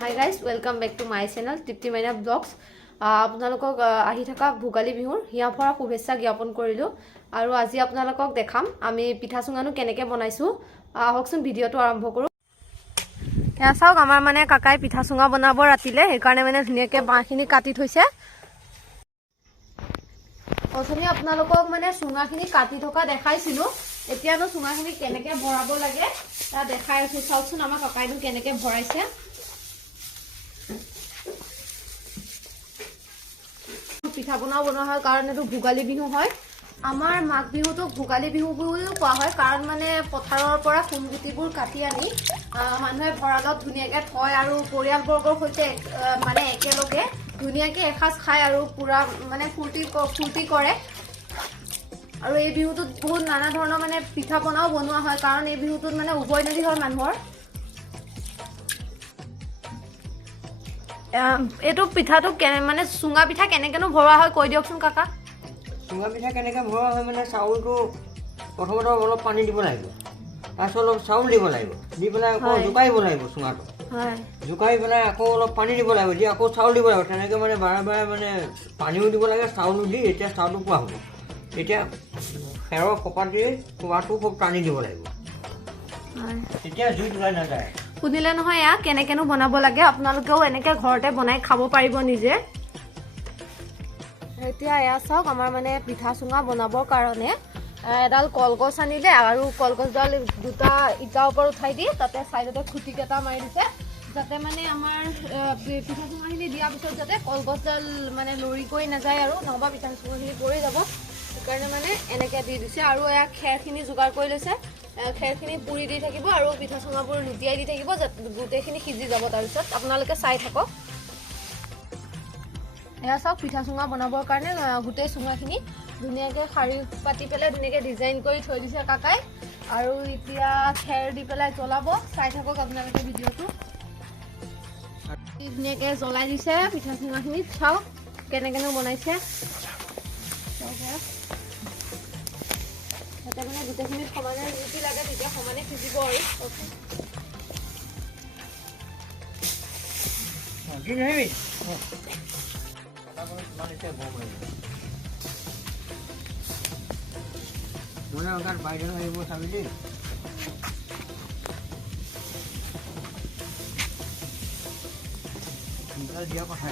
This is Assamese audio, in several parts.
High guys welcome back to my channel Tripti Maina vlogs. আপোনালোকক আহি থকা ভোগালী বিহুৰ হিয়া ভৰা শুভেচ্ছা জ্ঞাপন কৰিলোঁ আৰু আজি আপোনালোকক দেখাম আমি পিঠা চুঙানো কেনেকৈ বনাইছোঁ। আহকচোন ভিডিঅ'টো আৰম্ভ কৰোঁ। এয়া চাওক আমাৰ মানে কাকাই পিঠা চুঙা বনাব ৰাতিলে, সেইকাৰণে মানে ধুনীয়াকৈ বাঁহখিনি কাটি থৈছে। অথনি আপোনালোকক মানে চুঙাখিনি কাটি থকা দেখাইছিলোঁ, এতিয়ানো চুঙাখিনি কেনেকৈ ভৰাব লাগে তাত দেখাই আছোঁ। চাওকচোন আমাৰ কাকাইনো কেনেকৈ ভৰাইছে। পিঠা পনাও বনোৱা হয় কাৰণ এইটো ভোগালী বিহু হয়। আমাৰ মাঘ বিহুটোক ভোগালী বিহু বুলিও কোৱা হয় কাৰণ মানে পথাৰৰ পৰা সোণগুটিবোৰ কাটি আনি মানুহে ভঁৰালত ধুনীয়াকৈ থয় আৰু পৰিয়ালবৰ্গৰ সৈতে মানে একেলগে ধুনীয়াকৈ এসাঁজ খায় আৰু পূৰা মানে ফূৰ্তি কৰে। আৰু এই বিহুটোত বহুত নানা ধৰণৰ মানে পিঠা পনাও বনোৱা হয় কাৰণ এই বিহুটোত মানে উভৈনদী হয় মানুহৰ। এইটো পিঠাটো মানে চুঙা পিঠা কেনেকেনো ভৰোৱা হয় কৈ দিয়কচোন কাকা। চুঙা পিঠা কেনেকৈ ভৰোৱা হয় মানে চাউলটো প্ৰথমতে অলপ পানী দিব লাগিব, তাৰপিছত অলপ চাউল দিব লাগিব, দি পেলাই আকৌ জোকাৰিব লাগিব চুঙাটো, জোকাৰি পেলাই আকৌ অলপ পানী দিব লাগিব, দি আকৌ চাউল দিব লাগিব। তেনেকৈ মানে বাৰে বাৰে মানে পানীও দিব লাগে চাউলো দি এতিয়া চাউলটো পোৱা হ'ব। এতিয়া খেৰৰ কপাত দি কুঁৱাটো খুব টানি দিব লাগিব, তেতিয়া জুইত ওলাই নাযায়। শুনিলে নহয় এয়া কেনেকেনো বনাব লাগে, আপোনালোকেও এনেকৈ ঘৰতে বনাই খাব পাৰিব নিজে। এতিয়া এয়া চাওক আমাৰ মানে পিঠা চুঙা বনাবৰ কাৰণে এডাল কলগছ আনিলে আৰু কলগছডাল দুটা ইটাৰ ওপৰত উঠাই দি তাতে চাইডতে খুঁটিকেইটা মাৰি দিছে যাতে মানে আমাৰ পিঠা চুঙাখিনি দিয়াৰ পিছত যাতে কলগছডাল মানে লৰি কৰি নাযায় আৰু নহবা পিঠা চুঙাখিনি পৰি যাব, সেইকাৰণে মানে এনেকৈ দি দিছে। আৰু এয়া খেৰখিনি যোগাৰ কৰি লৈছে, খেৰখিনি পুৰি দি থাকিব আৰু পিঠা চুঙাবোৰ লুটিয়াই দি থাকিব যাতে গোটেইখিনি সিজি যাব। তাৰপিছত আপোনালোকে চাই থাকক। এয়া চাওক পিঠা চুঙা বনাবৰ কাৰণে গোটেই চুঙাখিনি ধুনীয়াকৈ শাৰী পাতি পেলাই ধুনীয়াকৈ ডিজাইন কৰি থৈ দিছে কাকাই। আৰু এতিয়া খেৰ দি পেলাই জ্বলাব, চাই থাকক আপোনালোকে ভিডিঅ'টো। ধুনীয়াকৈ জ্বলাই দিছে পিঠা চুঙাখিনিত, চাওক কেনেকেনো বনাইছে। তাতে মানে গোটেইখিনি সমানে জুতি লাগে তেতিয়া সমানে সিজিব আৰু। মানে অগাত বাইদেউ আহিব চাবি দেই। দিয়া কথা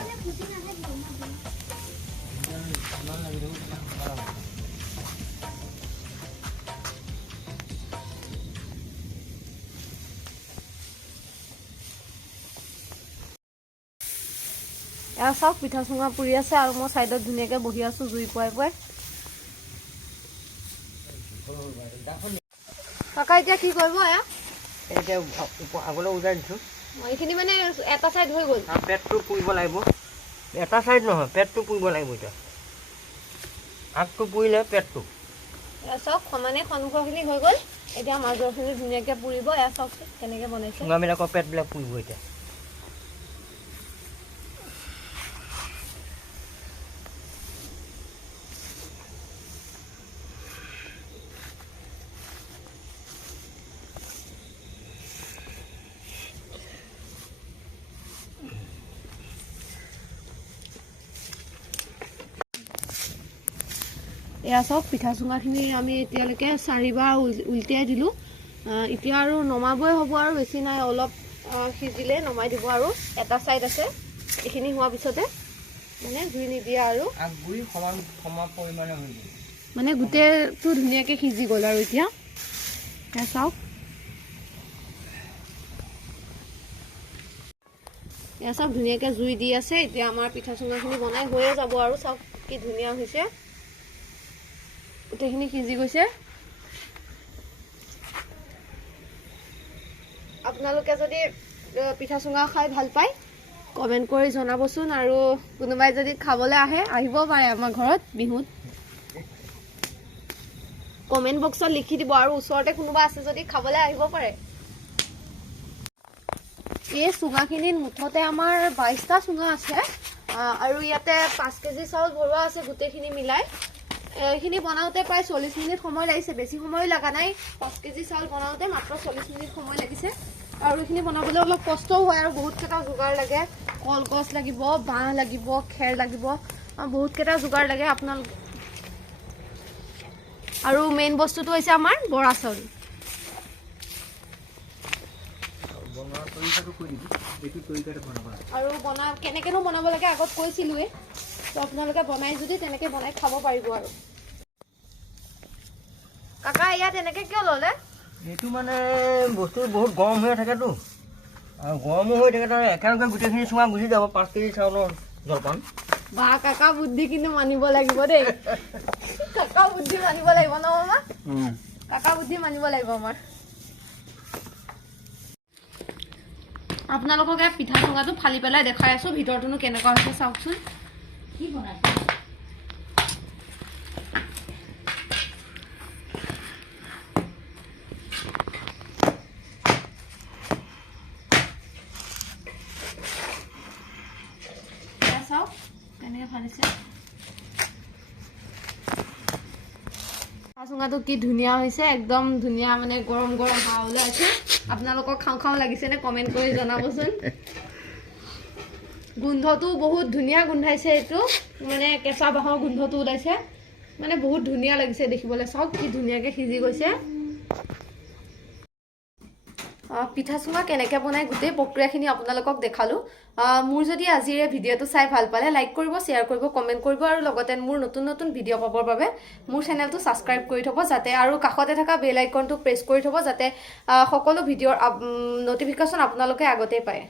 এয়া চাওক পিঠা চুঙা পুৰি আছে আৰু মই চাইডত ধুনীয়াকৈ বহি আছোঁ জুই পুৱাই পুৱাই। কাকা এতিয়া কি কৰিব এয়া? এতিয়া আগলৈ উজাই দিছোঁ। এইখিনি মানে এটা চাইড হৈ গ'ল, পেটটো পুৰিব লাগিব। এটা চাইড নহয়, পেটটো পুৰিব লাগিব। এতিয়া আগটো পুৰিলে পেটটো। এয়া চাওক সমানে সন্মুখৰখিনি হৈ গ'ল, এতিয়া মাজৰখিনি ধুনীয়াকৈ পুৰিব। এয়া চাওকচোন কেনেকৈ বনাইছে। চুঙাবিলাকৰ পেটবিলাক পুৰিব এতিয়া। এয়া চাওক পিঠা চুঙাখিনি আমি এতিয়ালৈকে 4বাৰ উল্টিয়াই দিলোঁ। এতিয়া আৰু নমাবই হ'ব আৰু বেছি নাই, অলপ সিজিলে নমাই দিব। আৰু এটা চাইড আছে, এইখিনি হোৱাৰ পিছতে মানে জুই নিদিয়ে আৰু মানে গোটেইটো ধুনীয়াকৈ সিজি গ'ল। আৰু এতিয়া এয়া চাওক, এয়া চাওক ধুনীয়াকৈ জুই দি আছে। এতিয়া আমাৰ পিঠা চুঙাখিনি বনাই হৈয়ে যাব আৰু চাওক কি ধুনীয়া হৈছে, গোটেইখিনি সিজি গৈছে। আপোনালোকে যদি পিঠা চুঙা খাই ভাল পায় কমেণ্ট কৰি জনাবচোন, আৰু কোনোবাই যদি খাবলৈ আহে আহিব পাৰে আমাৰ ঘৰত বিহুত, কমেণ্ট বক্সত লিখি দিব। আৰু ওচৰতে কোনোবা আছে যদি খাবলৈ আহিব পাৰে। এই চুঙাখিনিত মুঠতে আমাৰ 22টা চুঙা আছে আৰু ইয়াতে 5 কেজি চাউল ভৰোৱা আছে গোটেইখিনি মিলাই। এইখিনি বনাওঁতে প্ৰায় 40 মিনিট সময় লাগিছে, বেছি সময় লগা নাই। 5 কেজি চাউল বনাওঁতে মাত্ৰ 40 মিনিট সময় লাগিছে। আৰু এইখিনি বনাবলৈ অলপ কষ্টও হয় আৰু বহুতকেইটা যোগাৰ লাগে কলগছ লাগিব বাঁহ লাগিব খেৰ লাগিব বহুতকেইটা যোগাৰ লাগে আপোনালোক আৰু মেইন বস্তুটো হৈছে আমাৰ বৰা চাউল আৰু কেনেকেনো বনাব লাগে আগত কৈছিলোৱে তো আপোনালোকে বনাই যদি তেনেকৈ বনাই খাব পাৰিব আৰু কাকা ইয়াত এনেকৈ কিয় ল'লে এইটো মানে বস্তু বহুত গৰম হৈ থাকেতো আৰু গৰমো হৈ থাকে তাৰ একেলগে গোটেইখিনি চুঙা গুচি যাব 5 কেজি চাউলৰ জলপান বা কাকা বুদ্ধি কিন্তু মানিব লাগিব দেই কাকা বুদ্ধি মানিব লাগিব ন মামা কাকা বুদ্ধি মানিব লাগিব আমাৰ আপোনালোকক এই পিঠা চুঙাটো ফালি পেলাই দেখাই আছো ভিতৰটোনো কেনেকুৱা হৈছে চাওকচোন কি বনাইছে চাওক কেনেকৈ ফালিছে চুঙাটো কি ধুনীয়া হৈছে একদম ধুনীয়া মানে গৰম গৰম হাৱা ওলাইছে আপোনালোকক খাওঁ খাওঁ লাগিছে নে কমেণ্ট কৰি জনাবচোন গোন্ধটো বহুত ধুনীয়া গোন্ধাইছে এইটো মানে কেঁচা বাঁহৰ গোন্ধটো ওলাইছে মানে বহুত ধুনীয়া লাগিছে দেখিবলৈ চাওক কি ধুনীয়াকৈ সিজি গৈছে পিঠা চুঙা কেনেকৈ বনাই গোটেই প্ৰক্ৰিয়াখিনি আপোনালোকক দেখালোঁ মোৰ যদি আজিৰ এই ভিডিঅ'টো চাই ভাল পালে লাইক কৰিব শ্বেয়াৰ কৰিব কমেণ্ট কৰিব আৰু লগতে মোৰ নতুন নতুন ভিডিঅ' পাবৰ বাবে মোৰ চেনেলটো ছাবস্ক্ৰাইব কৰি থ'ব যাতে আৰু কাষতে থকা বেল আইকনটো প্ৰেছ কৰি থ'ব যাতে সকলো ভিডিঅ'ৰ ন'টিফিকেশ্যন আপোনালোকে আগতেই পায়